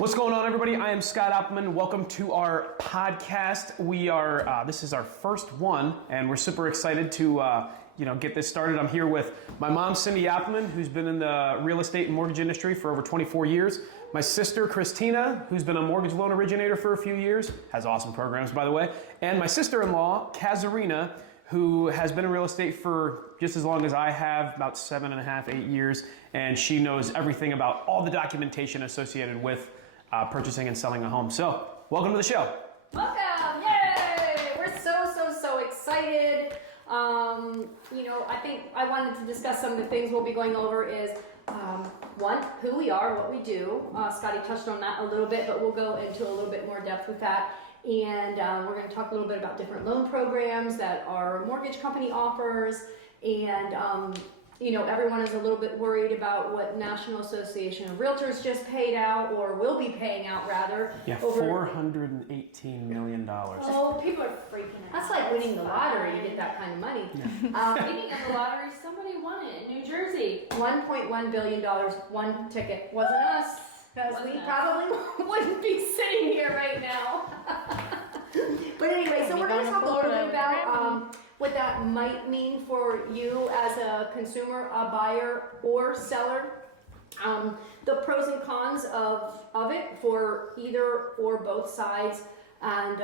What's going on, everybody? I am Scott Appleman. Welcome to our podcast. This is our first one, and we're super excited to get this started. I'm here with my mom, Cindy Appleman, who's been in the real estate and mortgage industry for over 24 years. My sister, Kristina, who's been a mortgage loan originator for a few years, has awesome programs, by the way. And my sister-in-law, Kazzerina, who has been in real estate for just as long as I have, about 7.5, 8 years, and she knows everything about all the documentation associated with purchasing and selling a home. So, welcome to the show. Welcome! Yay! We're so excited. I think I wanted to discuss some of the things we'll be going over is, one, who we are, what we do. Scotty touched on that a little bit, but we'll go into a little bit more depth with that. And we're going to talk a little bit about different loan programs that our mortgage company offers. And, everyone is a little bit worried about what National Association of Realtors just paid out, or will be paying out rather. Yeah, $418 million. Oh, people are freaking out. That's like winning the lottery to get that kind of money. Yeah. Speaking of the lottery, somebody won it in New Jersey. $1.1 billion, one ticket. Wasn't us, because we probably wouldn't be sitting here right now. But anyway, so we're going to talk a little bit about what that might mean for you as a consumer, a buyer, or seller. The pros and cons of it for either or both sides. And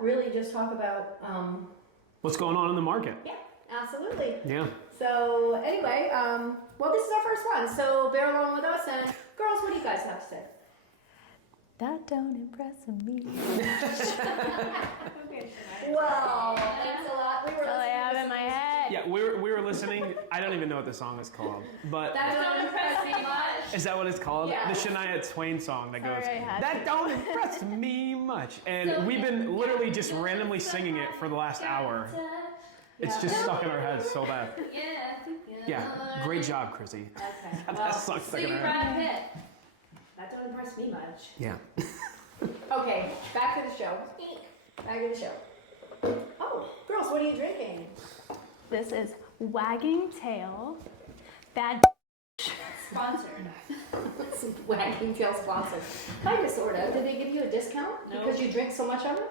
really just talk about... what's going on in the market. Yeah, absolutely. Yeah. So anyway, this is our first one. So bear along with us. And girls, what do you guys have to say? That don't impress me. Well, thanks a lot. We were That's all I have in my head. Yeah, we were listening. I don't even know what the song is called, but That don't impress me much. is that what it's called? Yeah. The Shania Twain song that goes, Sorry, I had "That don't impress me much," and we've been literally just randomly singing it for the last hour. It's just stuck in our heads so bad. Yeah, great job, Chrissy. Okay. That song stuck in Sing our head. Brad Pitt. That don't impress me much. Yeah. Okay, back to the show. Back to the show. Oh, girls, what are you drinking? This is Wagging Tail. Bad. Sponsored. It's Wagging Tail sponsored. Kind of, sort of. Did they give you a discount because you drink so much of it?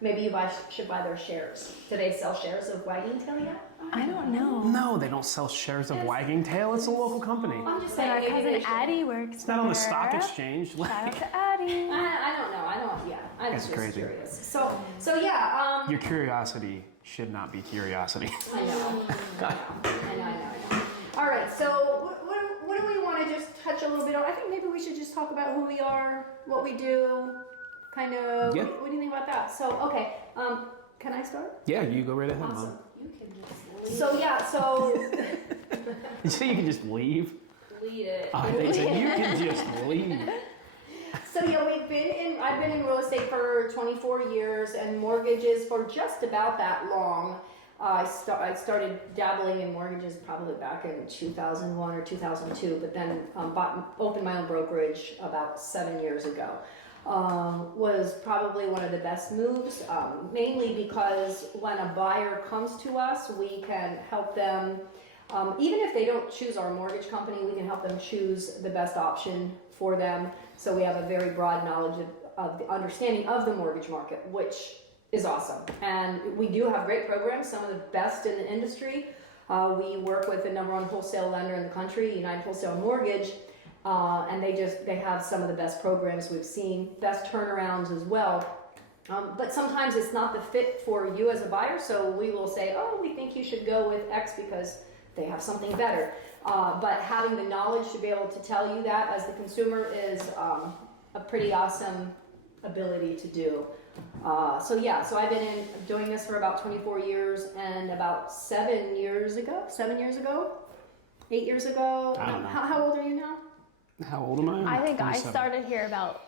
Maybe you should buy their shares. Do they sell shares of Wagging Tail yet? I don't know. No, they don't sell shares of Wagging Tail. It's a local company. I'm just But saying. our maybe cousin they should. Addie works. It's not on the stock exchange. Shout out to Addie. I don't know. I'm That's just crazy. curious. So yeah. Your curiosity should not be curiosity. I know. All right. So what do we want to just touch a little bit on? I think maybe we should just talk about who we are, what we do, kind of. Yeah. What do you think about that? So okay. Can I start? Yeah, you go right ahead, Awesome. Mom. You can just lead. So You say you can just leave? Lead it. I think so. You can just leave. So yeah, I've been in real estate for 24 years and mortgages for just about that long. I started dabbling in mortgages probably back in 2001 or 2002, but then opened my own brokerage about 7 years ago. Was probably one of the best moves, mainly because when a buyer comes to us, we can help them, even if they don't choose our mortgage company, we can help them choose the best option for them. So we have a very broad knowledge of the understanding of the mortgage market, which is awesome. And we do have great programs, some of the best in the industry. We work with the #1 wholesale lender in the country, United Wholesale Mortgage. And they have some of the best programs we've seen, best turnarounds as well. But sometimes it's not the fit for you as a buyer, so we will say, we think you should go with X because they have something better. But having the knowledge to be able to tell you that as the consumer is a pretty awesome ability to do. So I've been doing this for about 24 years, and about 8 years ago, I don't know. How old are you now? How old am I? I think I 27. started here about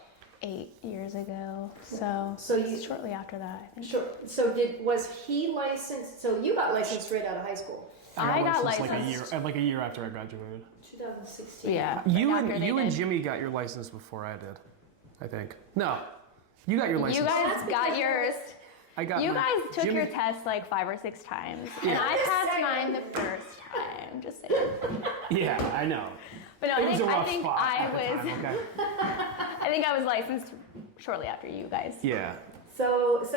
8 years ago. So shortly after that, I think. Sure. So was he licensed? So you got licensed straight out of high school. I got like a year after I graduated. 2016. Yeah. You right after they and did. Jimmy got your license before I did, I think. No, you got your license. You guys got yours. I got You mine. guys took Jimmy- your test like 5 or 6 times, Yeah. and I passed mine the first time. Just saying. Yeah, I know. But no, It was a rough I think spot I at the was. time, okay. I think I was licensed shortly after you guys. Yeah. So it's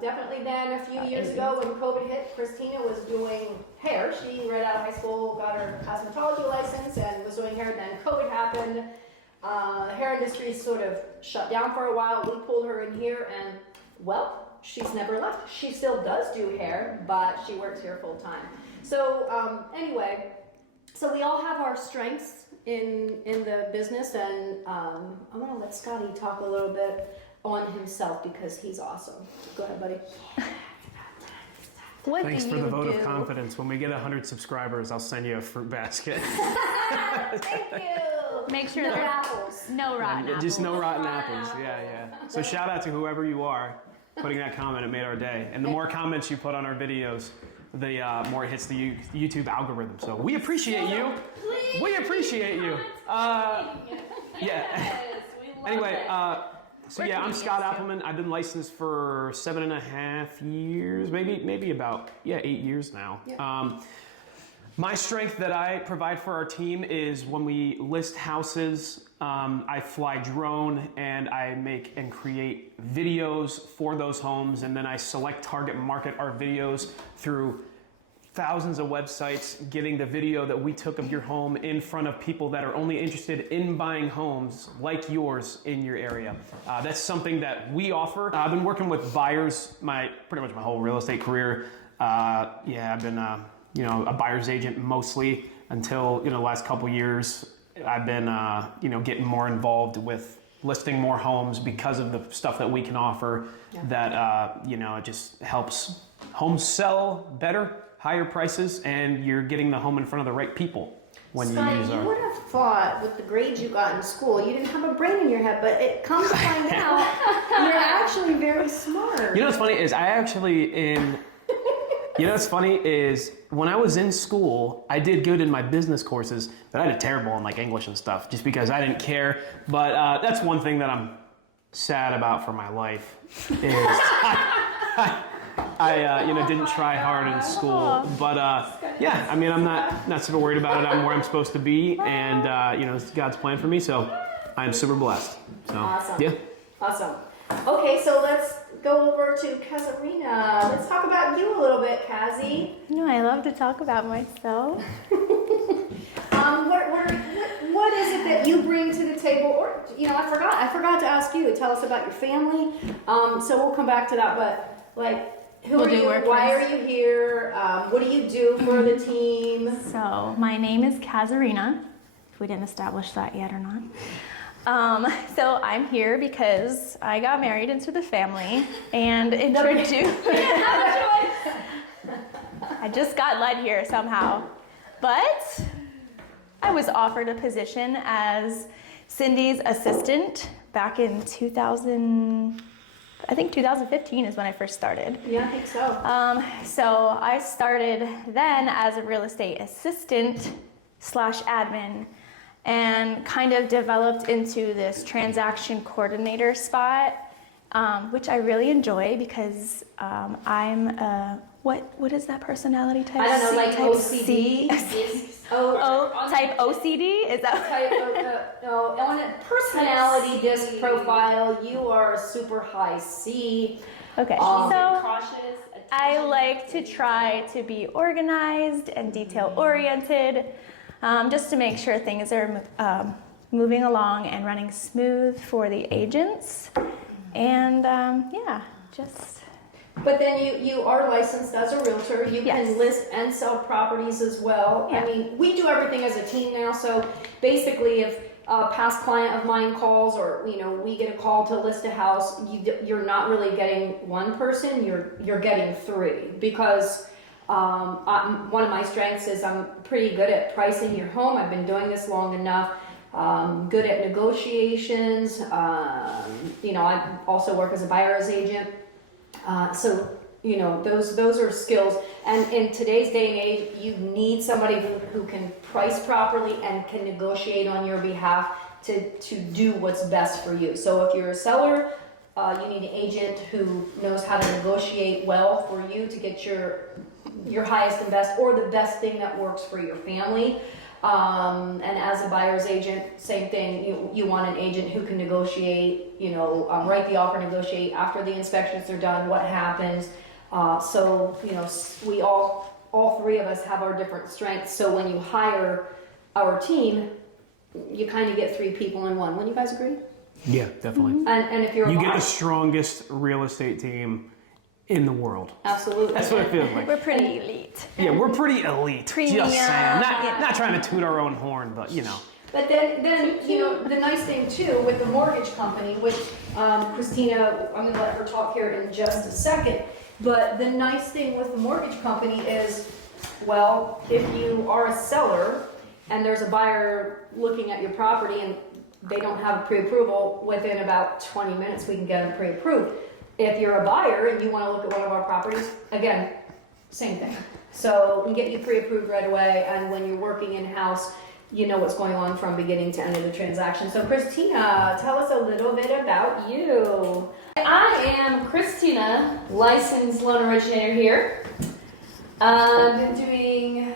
definitely been a few years ago when COVID hit. Kristina was doing hair. She right out of high school got her cosmetology license and was doing hair. Then COVID happened. The hair industry sort of shut down for a while. We pulled her in here, and well, she's never left. She still does do hair, but she works here full time. So anyway, so we all have our strengths in the business, and I'm gonna let Scotty talk a little bit on himself because he's awesome. Go ahead, buddy. What Thanks do for you the vote do? of confidence. When we get 100 subscribers, I'll send you a fruit basket. Thank you. Make sure No there's apples. no rotten apples. Just no rotten apples. Yeah. So shout out to whoever you are putting that comment. It made our day. And the more comments you put on our videos, the more it hits the YouTube algorithm. So we appreciate you. Please. We appreciate you. Yeah. Yes, we love Anyway, it. so yeah, I'm Scott Appleman. I've been licensed for 7.5 years, maybe about 8 years now. Yeah. My strength that I provide for our team is when we list houses, I fly drone and I make and create videos for those homes, and then I select, target, market our videos through thousands of websites, getting the video that we took of your home in front of people that are only interested in buying homes like yours in your area. That's something that we offer. I've been working with buyers pretty much my whole real estate career. I've been a buyer's agent mostly until the last couple years. I've been getting more involved with listing more homes because of the stuff that we can offer. That it just helps homes sell better, higher prices, and you're getting the home in front of the right people when Scotty, you use our... you would have thought with the grades you got in school, you didn't have a brain in your head, but it comes to find out you're actually very smart. You know what's funny is when I was in school, I did good in my business courses, but I did terrible in like English and stuff just because I didn't care. But that's one thing that I'm sad about for my life is I didn't try hard in school. But I'm not super worried about it. I'm where I'm supposed to be, and it's God's plan for me. So I'm super blessed. So, Awesome. Yeah. Awesome. Okay, so let's go over to Kazzerina. Let's talk about you a little bit, Kazzy. I love to talk about myself. What is it that you bring to the table? Or I forgot to ask you. Tell us about your family. So we'll come back to that. But who are you? Why are you here? What do you do for the team? So my name is Kazzerina, if we didn't establish that yet or not. So I'm here because I got married into the family and introduced. I just got led here somehow, but I was offered a position as Cindy's assistant back in 2015 is when I first started. Yeah, I think so. So I started then as a real estate assistant / admin, and kind of developed into this transaction coordinator spot, which I really enjoy because I'm what is that personality type? I don't know, like type OCD. Type OCD? Is that on a personality disc profile, you are a super high C. Okay, Cautious. I like to try to be organized and detail oriented. Just to make sure things are moving along and running smooth for the agents. And just... But then you are licensed as a realtor. You can list and sell properties as well. Yeah. I mean, we do everything as a team now. So basically if a past client of mine calls or, we get a call to list a house, you're not really getting one person, you're getting three because... one of my strengths is I'm pretty good at pricing your home. I've been doing this long enough. Good at negotiations. I also work as a buyer's agent. Those are skills. And in today's day and age, you need somebody who can price properly and can negotiate on your behalf to do what's best for you. So if you're a seller, you need an agent who knows how to negotiate well for you to get your highest and best, or the best thing that works for your family. And as a buyer's agent, same thing. You want an agent who can negotiate, write the offer, negotiate after the inspections are done, what happens. So, we all three of us have our different strengths. So when you hire our team, you kind of get three people in one. Wouldn't you guys agree? Yeah, definitely. And if you're You get the strongest real estate team in the world. Absolutely. That's what it feels like. We're pretty elite. Yeah, we're pretty elite. Premium. Just saying. Not trying to toot our own horn, but But then the nice thing too with the mortgage company, which Kristina, I'm gonna let her talk here in just a second. But the nice thing with the mortgage company is, well, if you are a seller and there's a buyer looking at your property and they don't have a pre-approval, within about 20 minutes we can get them pre-approved. If you're a buyer and you want to look at one of our properties, again, same thing. So we can get you pre-approved right away, and when you're working in-house, you know what's going on from beginning to end of the transaction. So Kristina, tell us a little bit about you. I am Kristina, licensed loan originator here. I've been doing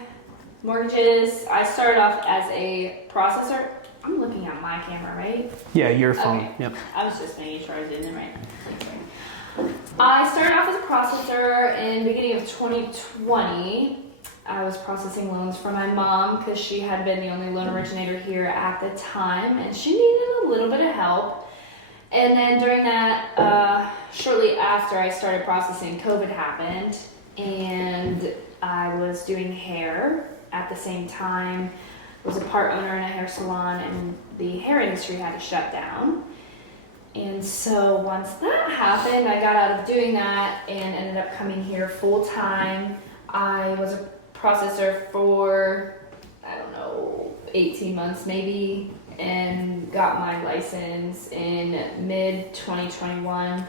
mortgages. I started off as a processor. I'm looking at my camera, right? yeah, your phone. Okay. Yep. I was just making sure I was doing it right. I started off as a processor in the beginning of 2020. I was processing loans for my mom because she had been the only loan originator here at the time, and she needed a little bit of help. And then during that, shortly after I started processing, COVID happened, and I was doing hair at the same time. Was a part owner in a hair salon, and the hair industry had to shut down. And so once that happened, I got out of doing that and ended up coming here full time. I was a processor for, 18 months maybe, and got my license in mid 2021.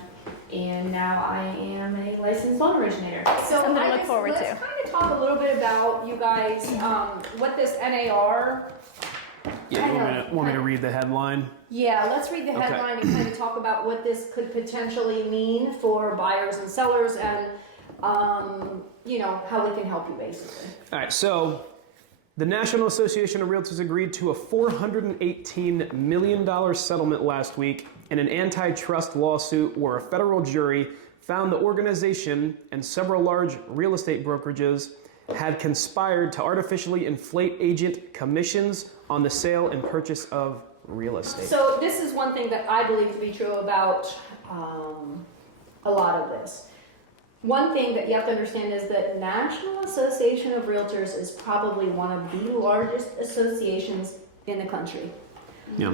And now I am a licensed loan originator. So Something to I look guess forward let's to. kind of talk a little bit about you guys, what this NAR. Yeah, you want me to read the headline? Yeah, let's read the headline and kind of talk about what this could potentially mean for buyers and sellers, and how we can help you basically. All right, so the National Association of Realtors agreed to a $418 million settlement last week in an antitrust lawsuit where a federal jury found the organization and several large real estate brokerages had conspired to artificially inflate agent commissions on the sale and purchase of real estate. So this is one thing that I believe to be true about a lot of this. One thing that you have to understand is that National Association of Realtors is probably one of the largest associations in the country. Yeah.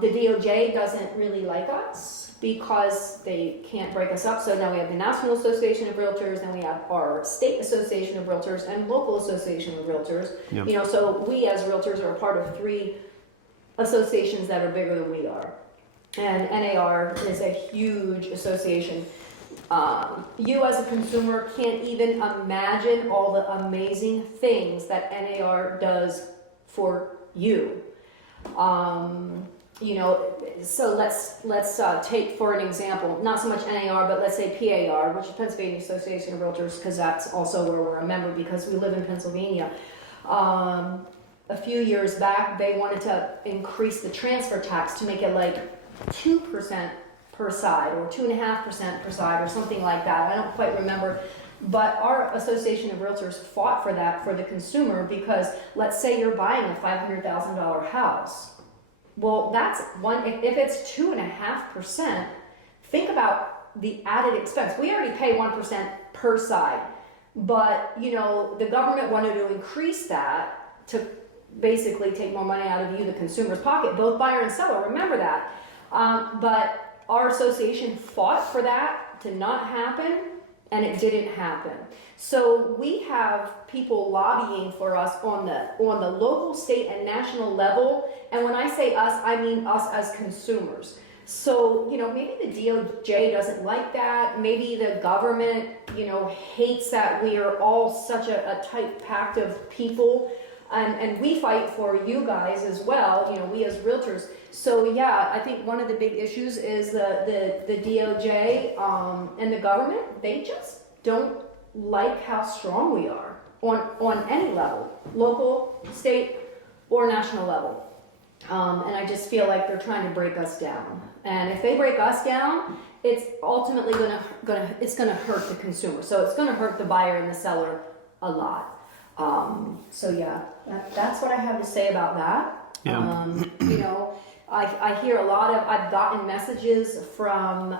The DOJ doesn't really like us because they can't break us up. So now we have the National Association of Realtors, and we have our State Association of Realtors and Local Association of Realtors. Yeah. So we as realtors are a part of three associations that are bigger than we are. And NAR is a huge association. You as a consumer can't even imagine all the amazing things that NAR does for you. So let's take for an example, not so much NAR, but let's say PAR, which is Pennsylvania Association of Realtors, because that's also where we're a member because we live in Pennsylvania. A few years back, they wanted to increase the transfer tax to make it like 2% per side or 2.5% per side or something like that. I don't quite remember. But our Association of Realtors fought for that for the consumer because let's say you're buying a $500,000 house. Well, that's one, if it's 2.5%, think about the added expense. We already pay 1% per side, but the government wanted to increase that to basically take more money out of you, the consumer's pocket, both buyer and seller, remember that. But our association fought for that to not happen, and it didn't happen. So we have people lobbying for us on the local, state, and national level. And when I say us, I mean us as consumers. So, maybe the DOJ doesn't like that. Maybe the government, hates that we are all such a tight pact of people. And we fight for you guys as well, we as realtors. So yeah, I think one of the big issues is the DOJ and the government. They just don't like how strong we are on any level, local, state, or national level. And I just feel like they're trying to break us down. And if they break us down, it's ultimately it's gonna hurt the consumer. So it's gonna hurt the buyer and the seller a lot. So yeah, that's what I have to say about that. Yeah. You know, I hear I've gotten messages from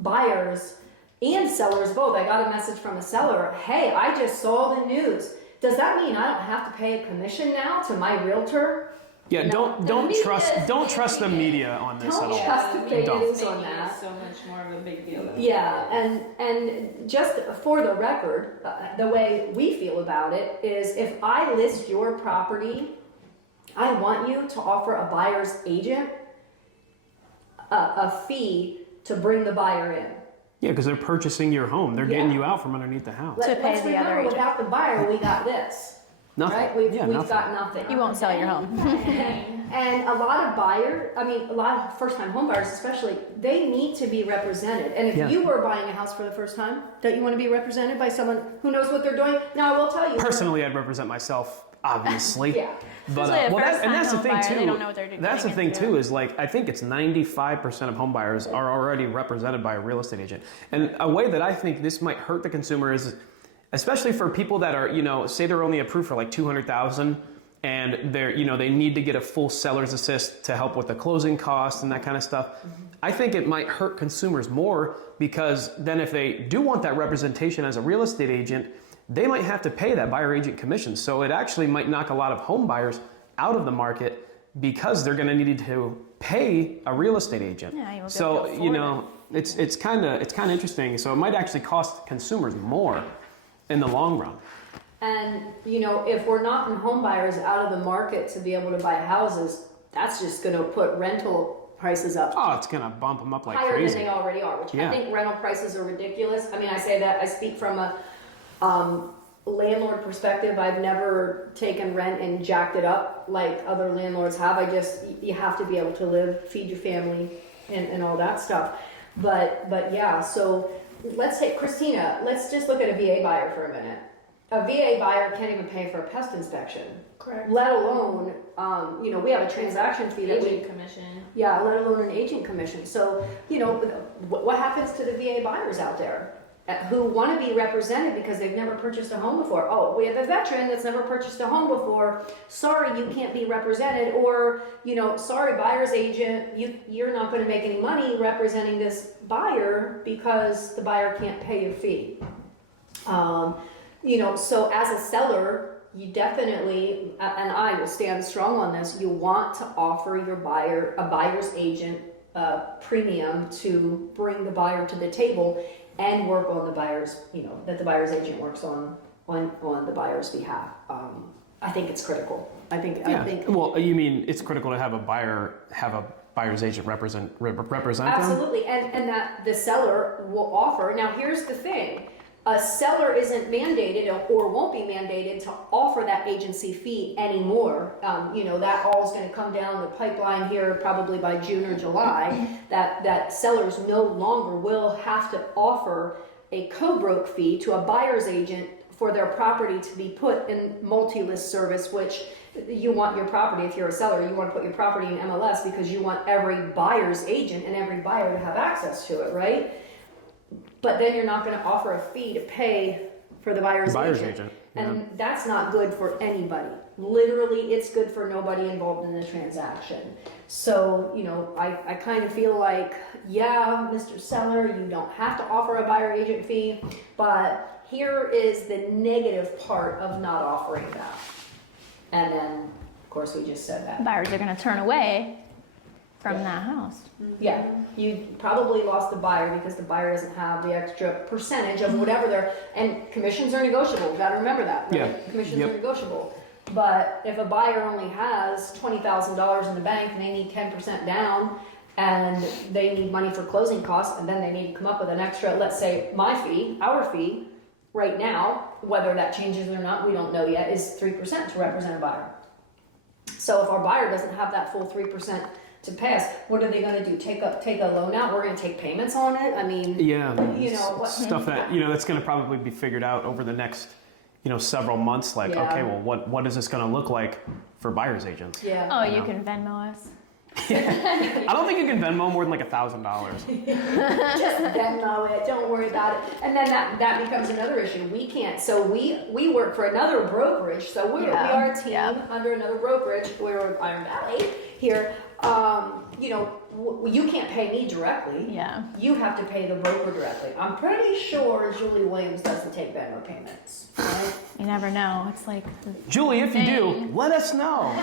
buyers and sellers both. I got a message from a seller, hey, I just saw the news. Does that mean I don't have to pay a commission now to my realtor? Yeah, No. don't trust the media on this Don't at all. trust the fake Don't. news on that. So much more of a big deal. Yeah, and just for the record, the way we feel about it is if I list your property, I want you to offer a buyer's agent a fee to bring the buyer in. Yeah, because they're purchasing your home. They're getting you out from underneath the house. To pay Let's the other remember, agent. without the buyer, we got this. Nothing. Right? We've nothing. got nothing. You won't sell your home. And a lot of a lot of first-time home buyers especially, they need to be represented. And if you were buying a house for the first time, don't you want to be represented by someone who knows what they're doing? Now, I will tell you. Personally, I'd represent myself, obviously. Yeah. But Especially a and that's the first-time thing home buyer, too. they don't know what they're doing That's the thing into. too is like I think it's 95% of home buyers are already represented by a real estate agent. And a way that I think this might hurt the consumer is, especially for people that are, you know, say they're only approved for like $200,000 and they're, you know, they need to get a full seller's assist to help with the closing costs and that kind of stuff. I think it might hurt consumers more because then if they do want that representation as a real estate agent, they might have to pay that buyer agent commission. So it actually might knock a lot of home buyers out of the market because they're going to need to pay a real estate agent. Yeah, you won't be able So, to you afford know, it's kind of interesting. So it might actually cost consumers more in the long run. And, you know, if we're knocking home buyers out of the market to be able to buy houses, that's just going to put rental prices up Oh, it's going to bump them up like higher crazy. than they already are, which Yeah. I think rental prices are ridiculous. I mean, I say that, I speak from a landlord perspective. I've never taken rent and jacked it up like other landlords have. You have to be able to live, feed your family, and all that stuff. But yeah, so let's take Kristina, let's just look at a VA buyer for a minute. A VA buyer can't even pay for a pest inspection. Correct. Let alone, you know, we have a transaction fee that Agent commission. yeah, let alone an agent commission. So, you know, what happens to the VA buyers out there who want to be represented because they've never purchased a home before? Oh, we have a veteran that's never purchased a home before. Sorry, you can't be represented. Or, you know, sorry, buyer's agent, you're not going to make any money representing this buyer because the buyer can't pay your fee. You know, so as a seller, you definitely, and I will stand strong on this, you want to offer your buyer, a buyer's agent, premium to bring the buyer to the table and work on the buyer's, you know, that the buyer's agent works on the buyer's behalf. I think it's critical. I think. Well, you mean it's critical to have a buyer's agent represent them? Absolutely, and that the seller will offer. Now, here's the thing. A seller isn't mandated or won't be mandated to offer that agency fee anymore. You know, that all is going to come down the pipeline here probably by June or July, that sellers no longer will have to offer a co-broke fee to a buyer's agent for their property to be put in multi-list service, which you want your property, if you're a seller, you want to put your property in MLS because you want every buyer's agent and every buyer to have access to it, right? But then you're not going to offer a fee to pay for the buyer's agent. And that's not good for anybody. Literally, it's good for nobody involved in the transaction. So, you know, I kind of feel like, yeah, Mr. Seller, you don't have to offer a buyer agent fee, but here is the negative part of not offering that. And then, of course, we just said that. Buyers are going to turn away from that house. Yeah, you probably lost the buyer because the buyer doesn't have the extra percentage of whatever they're, and commissions are negotiable, you gotta remember that, right? Yeah. Commissions are negotiable. But if a buyer only has $20,000 in the bank and they need 10% down and they need money for closing costs and then they need to come up with an extra, let's say my fee, our fee, right now, whether that changes or not, we don't know yet, is 3% to represent a buyer. So if our buyer doesn't have that full 3% to pay us, what are they going to do? Take a loan out? We're going to take payments on it? I mean, Yeah, you know, stuff that, you know, that's going to probably be figured out over the next, several months, like, Yeah. okay, well, what is this going to look like for buyer's agents? Yeah. Oh, you can Venmo us. I don't think you can Venmo more than like $1,000. Just Venmo it. Don't worry about it. And then that becomes another issue. We can't. So we work for another brokerage. So we are a team under another brokerage. We're Iron Valley here. You can't pay me directly. Yeah. You have to pay the broker directly. I'm pretty sure Julie Williams doesn't take Venmo payments. Right? You never know. It's like Julie, if you do, let us know.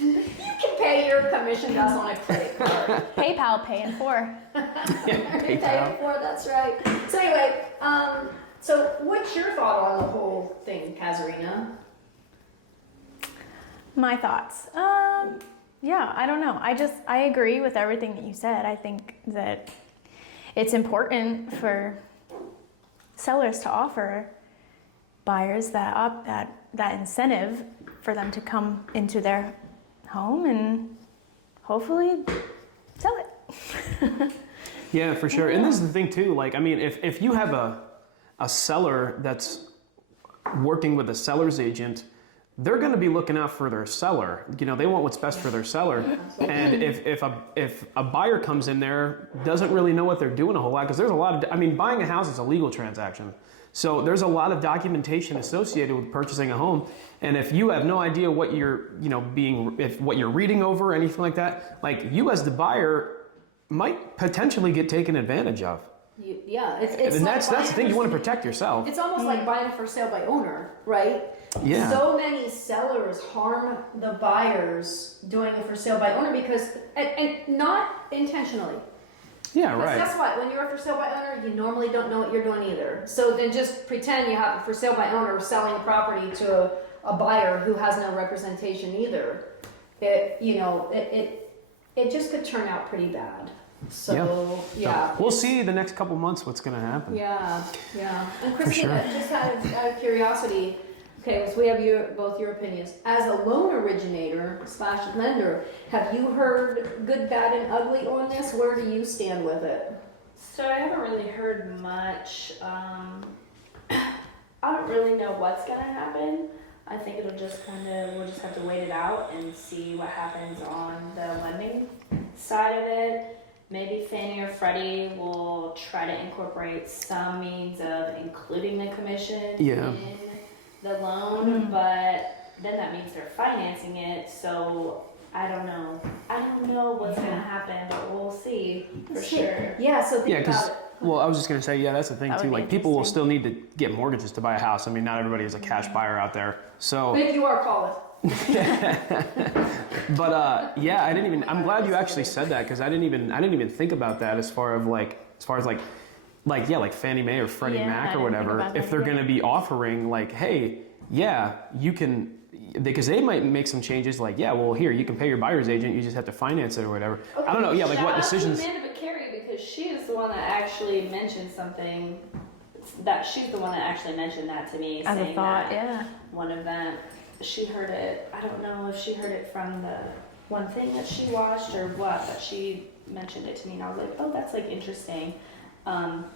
You can pay your commission that's on a credit card. PayPal pay in 4. Pay it for, that's right. So anyway, so what's your thought on the whole thing, Kazzerina? My thoughts. Yeah, I don't know. I agree with everything that you said. I think that it's important for sellers to offer buyers that incentive for them to come into their home and hopefully sell it. Yeah, for sure. And this is the thing too, like, I mean, if you have a seller that's working with a seller's agent, they're going to be looking out for their seller. They want what's best for their seller. And if a buyer comes in there, doesn't really know what they're doing a whole lot, because there's a lot of, buying a house is a legal transaction. So there's a lot of documentation associated with purchasing a home. And if you have no idea what you're, what you're reading over or anything like that, like, you as the buyer might potentially get taken advantage of. It's And like that's the thing, you want to protect yourself. It's almost like buying for sale by owner, right? Yeah. So many sellers harm the buyers doing a for sale by owner because, and not intentionally. Yeah, Because right. guess what? When you're a for sale by owner, you normally don't know what you're doing either. So then just pretend you have a for sale by owner selling a property to a buyer who has no representation either. It just could turn out pretty bad. So, yeah. We'll see the next couple months what's going to happen. Yeah. And Kristina, sure. just out of curiosity, okay, so we have both your opinions. As a loan originator / lender, have you heard good, bad, and ugly on this? Where do you stand with it? So I haven't really heard much. I don't really know what's gonna happen. I think it'll just we'll just have to wait it out and see what happens on the lending side of it. Maybe Fannie or Freddie will try to incorporate some means of including the commission in the loan, but then that means they're financing it, so I don't know. I don't know what's gonna happen, but we'll see for sure. Yeah, so think about it. Well, I was just going to say, that's the thing That would too. be Like, people will interesting. still need to get mortgages to buy a house. Not everybody is a cash buyer out there. So, But if you are, call it. but I'm glad you actually said that, because I didn't even think about that as far as Fannie Mae or Freddie Yeah, I Mac or didn't think whatever. about If that they're either. going to be offering like, hey, you can, because they might make some changes like, here, you can pay your buyer's agent, you just have to finance it or whatever. Okay, I don't know, like what decisions. Shout out to Amanda Carey, because she is the one that actually mentioned something. She's the one that actually mentioned that to me, As a saying thought, that yeah. one of them, she heard it. I don't know if she heard it from the one thing that she watched or what, but she mentioned it to me, and I was like, oh, that's like interesting.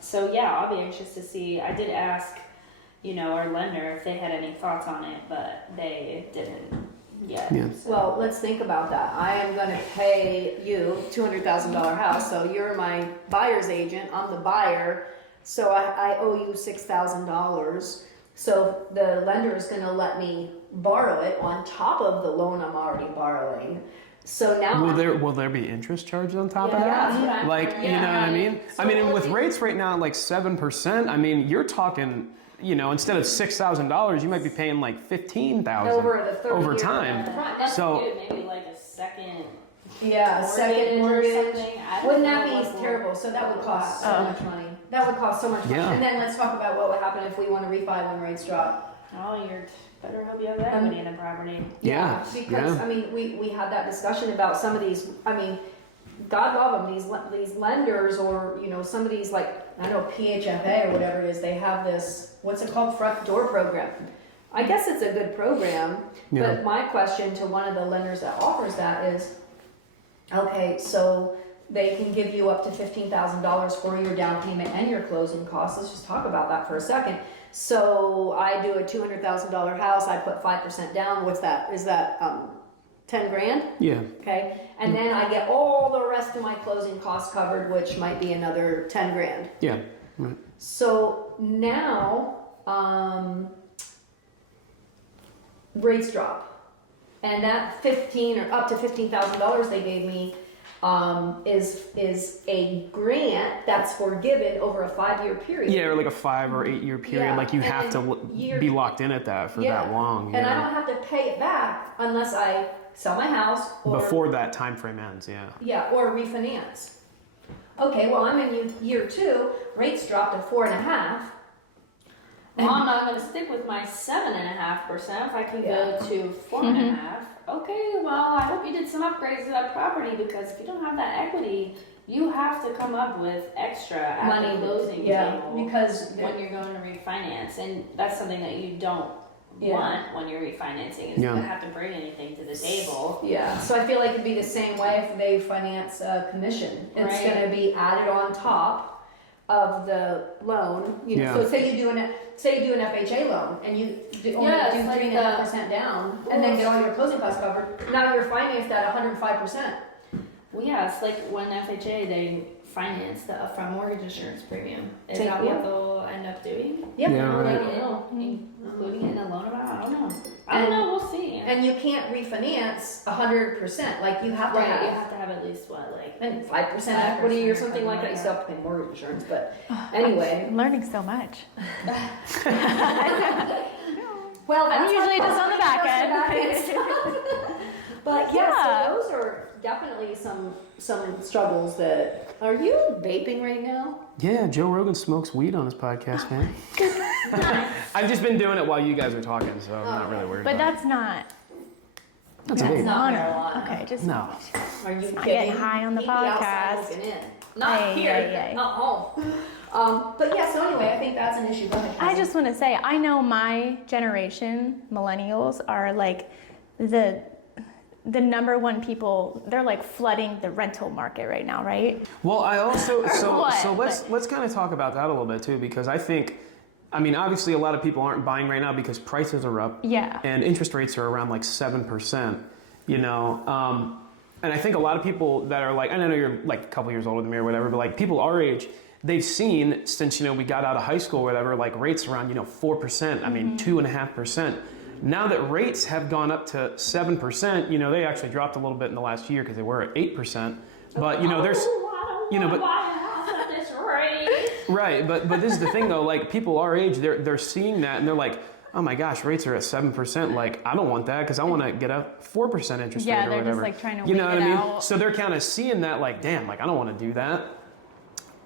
So yeah, I'll be anxious to see. I did ask, our lender if they had any thoughts on it, but they didn't yet. Yeah. Well, let's think about that. I am going to pay you $200,000 house, so you're my buyer's agent. I'm the buyer, so I owe you $6,000. So the lender is going to let me borrow it on top of the loan I'm already borrowing. So now Will there be interest charged on top of Yeah, that? that's what I'm- Like, you know what I mean? So And with let's- rates right now at like 7%, you're talking, instead of $6,000, you might be paying like $15,000 over the 30 over year time. That's So- good. Maybe like a second. Yeah, a second mortgage. Or something. I don't Wouldn't know that what be will- terrible? So that would cost so Oh. much money. That would cost so much money. Yeah. And then let's talk about what would happen if we want to refi when rates drop. Oh, you're better hope you have equity in the property. Yeah, Because, yeah. we had that discussion about some of these, God love them, these lenders or, some of these PHFA or whatever it is, they have this, what's it called, front door program. I guess it's a good program, Yeah. but my question to one of the lenders that offers that is, okay, so they can give you up to $15,000 for your down payment and your closing costs. Let's just talk about that for a second. So I do a $200,000 house, I put 5% down. What's that? Is that 10 grand? Yeah. Okay. And then I get all the rest of my closing costs covered, which might be another 10 grand. Yeah. Right. So now rates drop, and that up to $15,000 they gave me is a grant that's forgiven over a 5-year period. Yeah, or like a 5 or 8 year period. Yeah. Like you And have then to be locked in at that for that long. And I don't have to pay it back unless I sell my house or before that time frame ends. Yeah. Yeah, or refinance. Okay, well I'm in year 2. Rates dropped to 4.5. Well, I'm not going to stick with my 7.5%. If I can go to 4.5. Okay, well, I hope you did some upgrades to that property, because if you don't have that equity, you have to come up with extra at Money, the closing yeah, table because when you're going to refinance, and that's something that you don't want when you're refinancing, is to have to bring anything to the table. Yeah, so I feel like it'd be the same way if they finance a commission. It's Right. going to be added on top of the loan. You know, Yeah. so say you do an FHA loan and you only Yeah, do it's like 3.5% down, and then get all your closing costs covered. Now you're financed at 105%. Well, yeah, it's like when FHA, they finance the upfront mortgage insurance premium. Is Take- that yeah. what they'll end up doing? Yep. Yeah, right. Including it in a loan amount? I don't know. I don't know, we'll see. And you can't refinance 100%. Like you have to Right, you have have to have at least what, like and 5% equity or something like that. You still have to pay mortgage insurance, but anyway. I'm learning so much. Well, I'm that's usually my just on the part. back end. But Yeah. so those are definitely some struggles that. Are you vaping right now? Yeah, Joe Rogan smokes weed on his podcast, man. I've just been doing it while you guys are talking, so I'm not really worried But about that's not. That's a That's vape. not marijuana. Okay, just No. Are you not kidding? getting high on the He'd be outside podcast. looking in. Not Ay, here. ay, ay. Not home. But yeah. So anyway, I think that's an issue. Go ahead, I Cassie. just want to say, I know my generation, millennials, are like the number one people. They're like flooding the rental market right now, right? Well, I also What? so let's kind of talk about that a little bit too, because I think, I mean, obviously a lot of people aren't buying right now because prices are up. Yeah. And interest rates are around like 7%. You know, and I think a lot of people that are like, I know you're like a couple years older than me or whatever, but like people our age, they've seen since, you know, we got out of high school or whatever, like rates around, you know, 4%, I mean, 2.5%. Now that rates have gone up to 7%, you know, they actually dropped a little bit in the last year because they were at 8%. But, you know, there's, you know, but right, but this is the thing though, like people our age, they're seeing that and they're like, oh my gosh, rates are at 7%. Like, I don't want that because I want to get a 4% interest rate or Yeah, they're whatever. just like trying to you know weed what I it mean? out. So they're kind of seeing that like, damn, like I don't want to do that.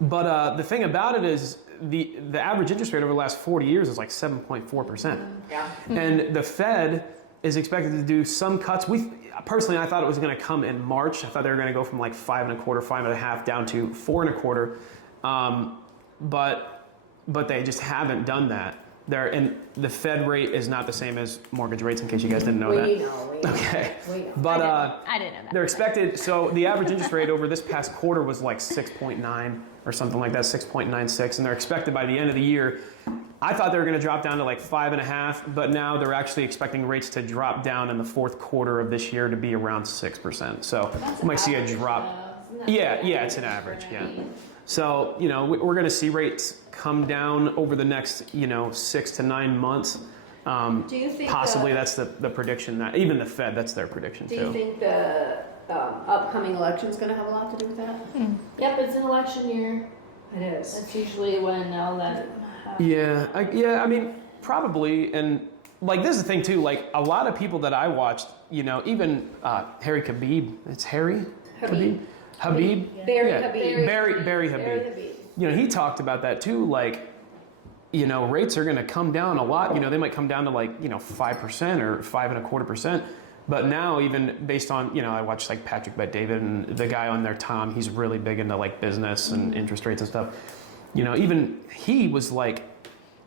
But the thing about it is the average interest rate over the last 40 years is like 7.4%. Yeah. And the Fed is expected to do some cuts. Personally, I thought it was going to come in March. I thought they were going to go from like 5.25%, 5.5% down to 4.25%. But they just haven't done that. And the Fed rate is not the same as mortgage rates, in case you guys didn't know that. We know. Okay. We know. But I didn't know that. they're expected, so the average interest rate over this past quarter was like 6.9 or something like that, 6.96, and they're expected by the end of the year. I thought they were going to drop down to like 5.5, but now they're actually expecting rates to drop down in the fourth quarter of this year to be around 6%. So you might see a drop. Yeah, it's an average, yeah. So, you know, we're going to see rates come down over the next, you know, 6 to 9 months. Do you think Possibly that's the prediction, that even the Fed, that's their prediction Do too. you think the upcoming election is going to have a lot to do with that? Yep, it's an election year. It is. That's usually when all that happens. Yeah, I mean, probably. And like, this is the thing too, like a lot of people that I watched, you know, even Harry Khabib, it's Harry? Habib. Habib? Barry Yeah. Habib. Barry Habib. You know, he talked about that too, like, you know, rates are going to come down a lot. You know, they might come down to like, you know, 5% or 5.25%. But now, even based on, you know, I watched like Patrick Bet-David and the guy on there, Tom, he's really big into like business and interest rates and stuff. You know, even he was like,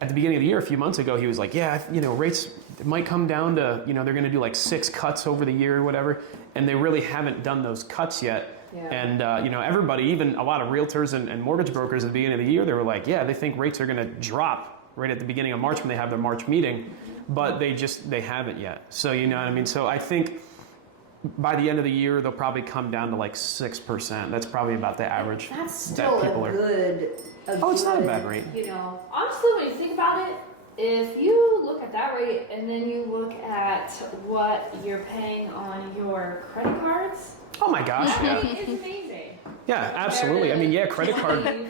at the beginning of the year, a few months ago, he was like, yeah, you know, rates might come down to, you know, they're going to do like 6 cuts over the year or whatever. And they really haven't done those cuts yet. Yeah. And, everybody, even a lot of realtors and mortgage brokers at the beginning of the year, they were like, yeah, they think rates are going to drop right at the beginning of March when they have their March meeting, but they haven't yet. So, you know what I mean? So I think by the end of the year, they'll probably come down to like 6%. That's probably about the average. That's still it's not a bad rate. Honestly, when you think about it, if you look at that rate and then you look at what you're paying on your credit cards, oh my gosh, yeah. It's amazing. Yeah, absolutely. I mean, yeah, credit card. 25%.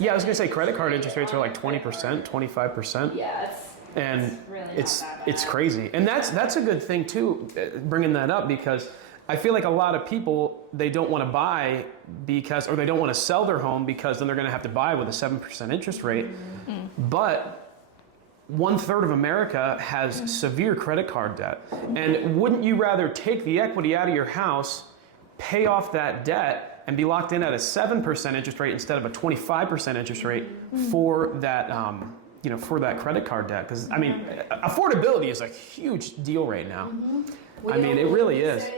Yeah, I was gonna say credit card interest rates are like 20%, 25%. Yeah, and really it's crazy. And that's a good thing too, bringing that up, because I feel like a lot of people, they don't want to buy or they don't want to sell their home because then they're going to have to buy with a 7% interest rate. Mm-hmm. But 1/3 of America has severe credit card debt. And wouldn't you rather take the equity out of your house, pay off that debt, and be locked in at a 7% interest rate instead of a 25% interest rate for that, for that credit card debt? Because, I mean, affordability is a huge deal right now. Mm-hmm. I mean, it really is.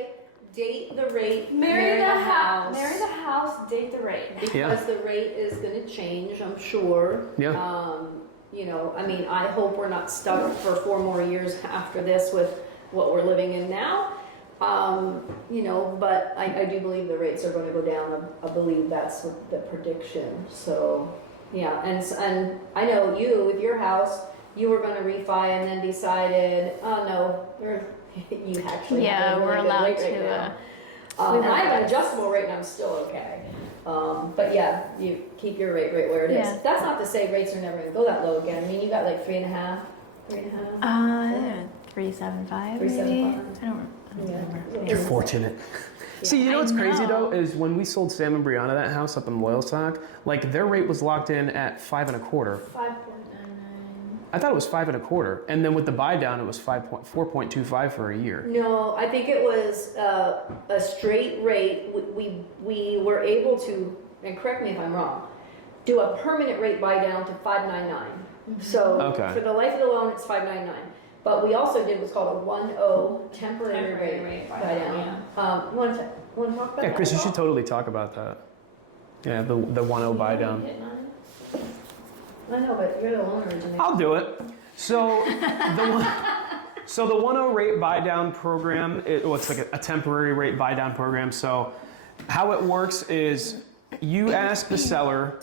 Date the rate, marry the house. Marry the house, date the rate. Because the rate is going to change, I'm sure. Yeah. I mean, I hope we're not stuck for 4 more years after this with what we're living in now. But I do believe the rates are going to go down. I believe that's what the prediction. So, yeah. And I know you, with your house, you were going to refi and then decided, oh no, you actually have a really we're good allowed rate to. right now. And I have an adjustable rate and I'm still okay. But yeah, you keep your rate right where it is. Yeah. That's not to say rates are never going to go that low again. I mean, you got like 3.5. 375. 375. Maybe. I don't remember. You're fortunate. See, you know what's crazy though is when we sold Sam and Brianna that house up in Loyalstock, like their rate was locked in at 5.25. 5.99. I thought it was 5.25, and then with the buy down, it was 4.25 for a year. No, I think it was a straight rate. We were able to, and correct me if I'm wrong, do a permanent rate buy down to 5.99. So for the life of the loan, it's 5.99. But we also did what's called a 1.0 temporary rate buy down. Yeah. You want to talk about that? Chris, you should totally talk about that. Yeah, the 1.0 buy down. I know, but you're the loan originator. I'll do it. So the 1.0 rate buy down program, it's like a temporary rate buy down program. So how it works is you ask the seller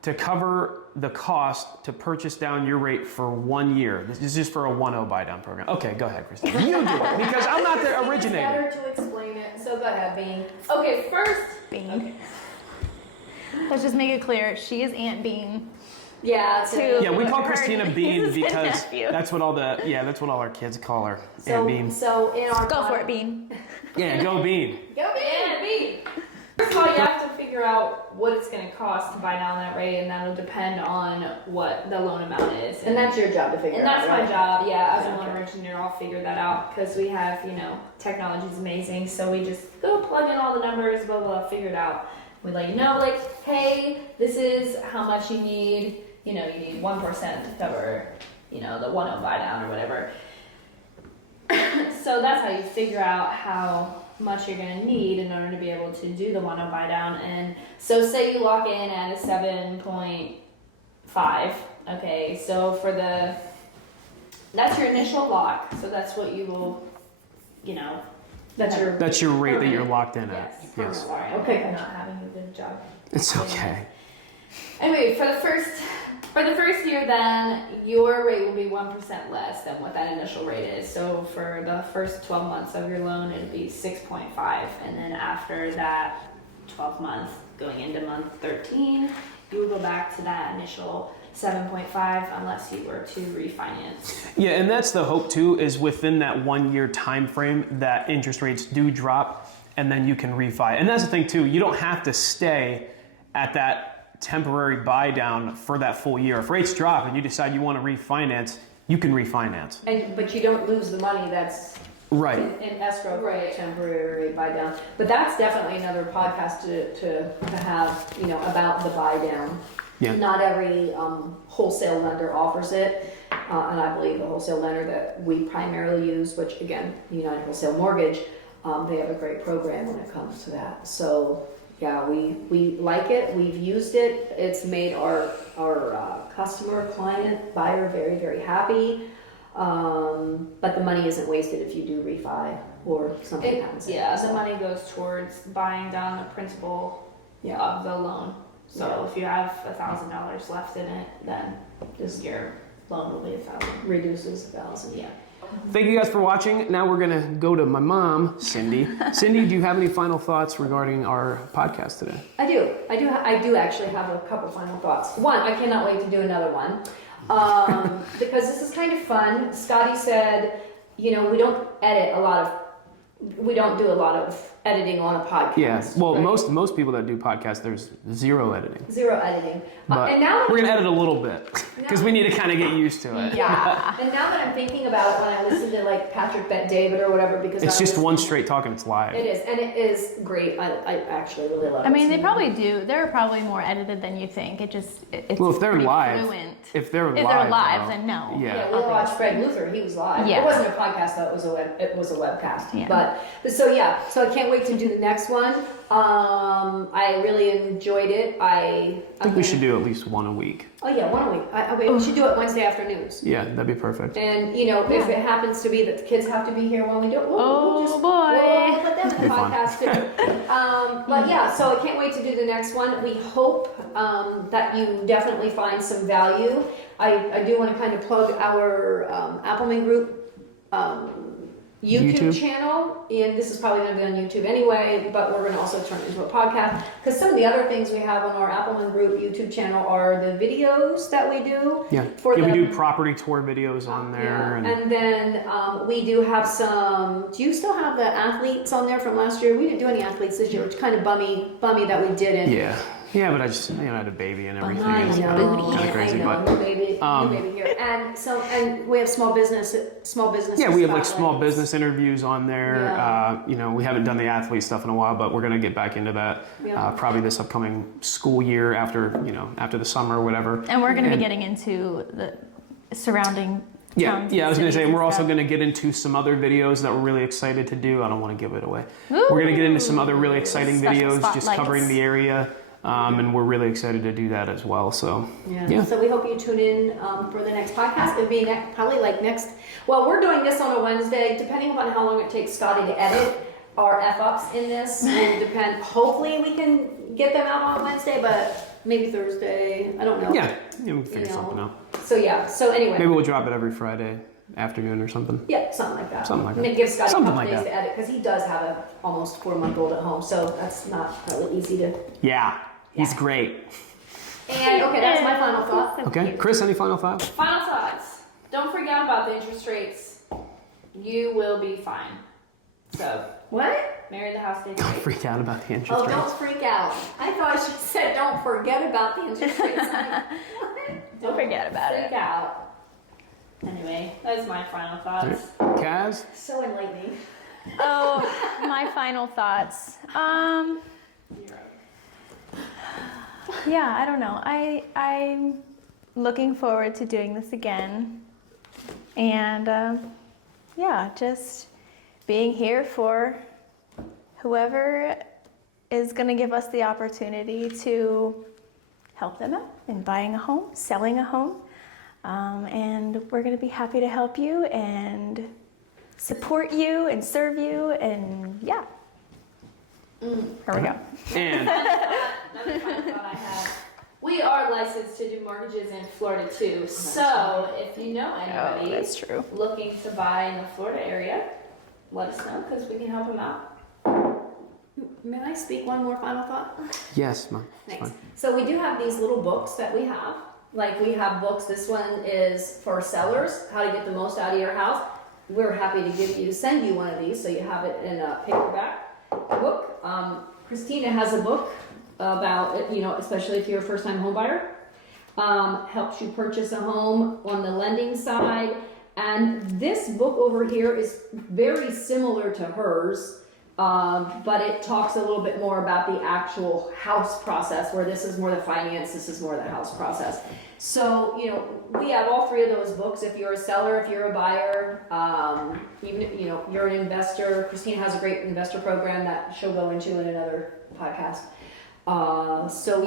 to cover the cost to purchase down your rate for 1 year. This is just for a 1.0 buy down program. Okay, go ahead, Kristina. You do it because I'm not the originator. It's better to explain it. So go ahead, Bean. Okay, first. Bean. Okay. Let's just make it clear. She is Aunt Bean. Yeah, Yeah, we call Her Kristina niece Bean is his because nephew. that's what all our kids call her. Aunt Bean. So in our Go for it, Bean. Yeah, go Bean. Go Yeah, me. First of all, you have to figure out what it's going to cost to buy down that rate, and that'll depend on what the loan amount is. And that's your job to figure And out. that's right? my job, yeah. As a Okay. loan originator, I'll figure that out because we have, technology is amazing. So we just go plug in all the numbers, blah, blah, blah, figure it out. We let you know, like, hey, this is how much you need. You need 1% to cover, the 1.0 buy down or whatever. So that's how you figure out how much you're going to need in order to be able to do the 1.0 buy down. And so say you lock in at a 7.5. Okay, so that's your initial lock. So that's what you will, That's your rate that you're locked in at. Yes. Yes. Sorry, Okay. I'm not having a good job. It's okay. Anyway, for the first year, then your rate will be 1% less than what that initial rate is. So for the first 12 months of your loan, it'll be 6.5, and then after that 12 months, going into month 13, you will go back to that initial 7.5 unless you were to refinance. Yeah, and that's the hope too, is within that 1 year time frame that interest rates do drop, and then you can refi. And that's the thing too, you don't have to stay at that temporary buy down for that full year. If rates drop and you decide you want to refinance, you can refinance. But you don't lose the money that's Right. in escrow for a temporary buy down. But that's definitely another podcast to have, about the buy down. Yeah. Not every wholesale lender offers it. And I believe the wholesale lender that we primarily use, which again, United Wholesale Mortgage, They have a great program when it comes to that. So yeah, we like it. We've used it. It's made our customer, client, buyer very, very happy. But the money isn't wasted if you do refi or something happens. Yeah, the money goes towards buying down the principal of the loan. So if you have $1,000 left in it, then just your loan will be $1,000. Reduces $1,000. Yeah. Thank you guys for watching. Now we're gonna go to my mom, Cindy. Cindy, do you have any final thoughts regarding our podcast today? I do actually have a couple final thoughts. One, I cannot wait to do another one. Because this is kind of fun. Scotty said, we don't do a lot of editing on a podcast. Yeah. Well, right? most people that do podcasts, there's zero editing. Zero editing. But and now we're gonna edit a little bit because we need to kind of get used to it. Yeah. And now that I'm thinking about it, when I listen to like Patrick Bet David or whatever, because it's just one straight talk and it's live. It is, and it is great. I actually really love it. I mean, they probably do. They're probably more edited than you think. It's well, if they're pretty live, fluent. if they're live, though, then no. Yeah. We watched Fred Luther. He was live. Yeah. It wasn't a podcast though. It was a webcast. Yeah. But so I can't wait to do the next one. I really enjoyed it. I think we should do at least one a week. Oh yeah, one a week. We should do it Wednesday afternoons. Yeah, that'd be perfect. And if it happens to be that the kids have to be here when we do it, we'll put them in the podcast too. But yeah, so I can't wait to do the next one. We hope that you definitely find some value. I do want to kind of plug our Appleman Group YouTube channel, and this is probably going to be on YouTube anyway, but we're going to also turn it into a podcast, because some of the other things we have on our Appleman Group YouTube channel are the videos that we do. We do property tour videos on there. Yeah. And then we do have some, do you still have the athletes on there from last year? We didn't do any athletes this year, which kind of bummy that we didn't. Yeah, but I just had a baby and everything. I It's know, kind of crazy, but new baby here, and we have small business. Yeah, we have like small business interviews on there. Yeah. We haven't done the athlete stuff in a while, but we're gonna get back into that probably this upcoming school year after the summer or whatever. And we're gonna be getting into the surrounding. Yeah, I was going to say, and we're also going to get into some other videos that we're really excited to do. I don't want to give it away. We're going to get into some other really exciting videos just covering the area, and we're really excited to do that as well. So, yeah. So we hope you tune in for the next podcast. It'll be probably like next, well, we're doing this on a Wednesday, depending upon how long it takes Scotty to edit our F-ups in this. Will depend. Hopefully we can get them out on Wednesday, but maybe Thursday. I don't know. Yeah, we can figure something out. So anyway. Maybe we'll drop it every Friday afternoon or something. Yeah, something like that. Something like that. And it gives Scotty a couple like days that. to edit, because he does have a almost 4-month-old at home, so that's not really easy to. Yeah, he's great. And okay, that's my final thought. Okay, Chris, any final thoughts? Final thoughts. Don't forget about the interest rates. You will be fine. So, What? marry the house Don't date. freak out about the interest Oh, rates. don't freak out. I thought I should have said don't forget about the interest rates. Don't forget about Freak out. Anyway, that's my final thoughts. Kaz? So enlightening. Oh, my final thoughts. Yeah, I don't know. I'm looking forward to doing this again, and just being here for whoever is going to give us the opportunity to help them out in buying a home, selling a home, and we're going to be happy to help you and support you and serve you, and yeah. Here we go. And Another final thought I have. We are licensed to do mortgages in Florida too. So if you know anybody that's true. looking to buy in the Florida area, let us know, because we can help them out. May I speak one more final thought? yes, it's Thanks. fine. So we do have these little books that we have. Like we have books. This one is for sellers, how to get the most out of your house. We're happy to send you one of these so you have it in a paperback book. Kristina has a book about, especially if you're a first-time home buyer. Helps you purchase a home on the lending side. And this book over here is very similar to hers. but it talks a little bit more about the actual house process, where this is more the finance, this is more the house process. So, you know, we have all three of those books. If you're a seller, if you're a buyer, even if, you know, you're an investor, Kristina has a great investor program that she'll go into in another podcast. So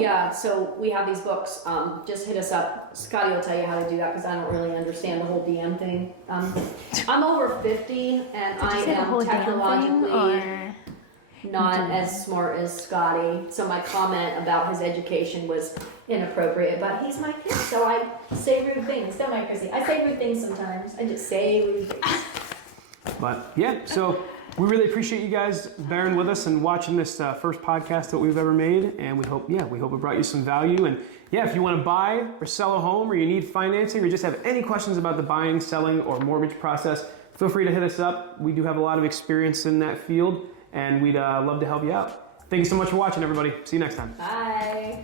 we have these books. Just hit us up. Scotty will tell you how to do that, because I don't really understand the whole DM thing. I'm over 50 and I am technologically not as smart as Scotty. So my comment about his education was inappropriate, but he's my kid, so I say rude things. Don't I, Chrissy? I say rude things sometimes. I just say rude things. But yeah, so we really appreciate you guys bearing with us and watching this first podcast that we've ever made, and we hope it brought you some value. And yeah, if you want to buy or sell a home, or you need financing, or just have any questions about the buying, selling, or mortgage process, feel free to hit us up. We do have a lot of experience in that field, and we'd love to help you out. Thank you so much for watching, everybody. See you next time. Bye.